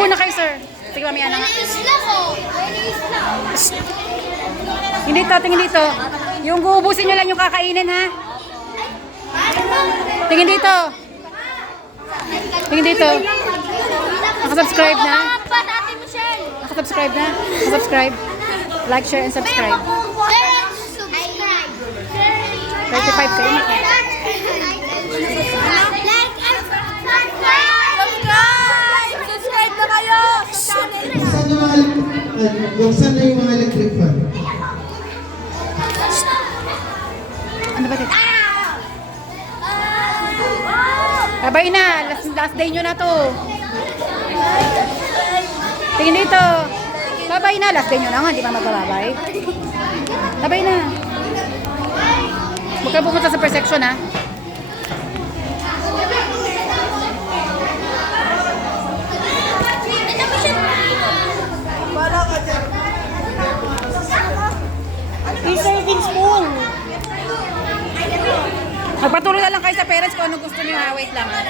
muna kayo, sir. Sige, mamaya na nga. Hindi to, tingin dito. Yung guubusin nyo lang yung kakainin, ha? Tingin dito. Tingin dito. Nakasubscribe na? Nakasubscribe na? Nakasubscribe? Like, share, and subscribe. 35 kayo na. Subscribe na kayo! Buksan na yung mga electric fan. Ano ba dito? Babay na. Last day nyo na to. Tingin dito. Babay na. Last day nyo na nga. Di ba magbababay? Babay na. Huwag ka pumunta sa persection, ha? Serving spoon. Magpatuloy na lang kayo sa parents kung ano gusto niyo, ha? Wait lang, ha?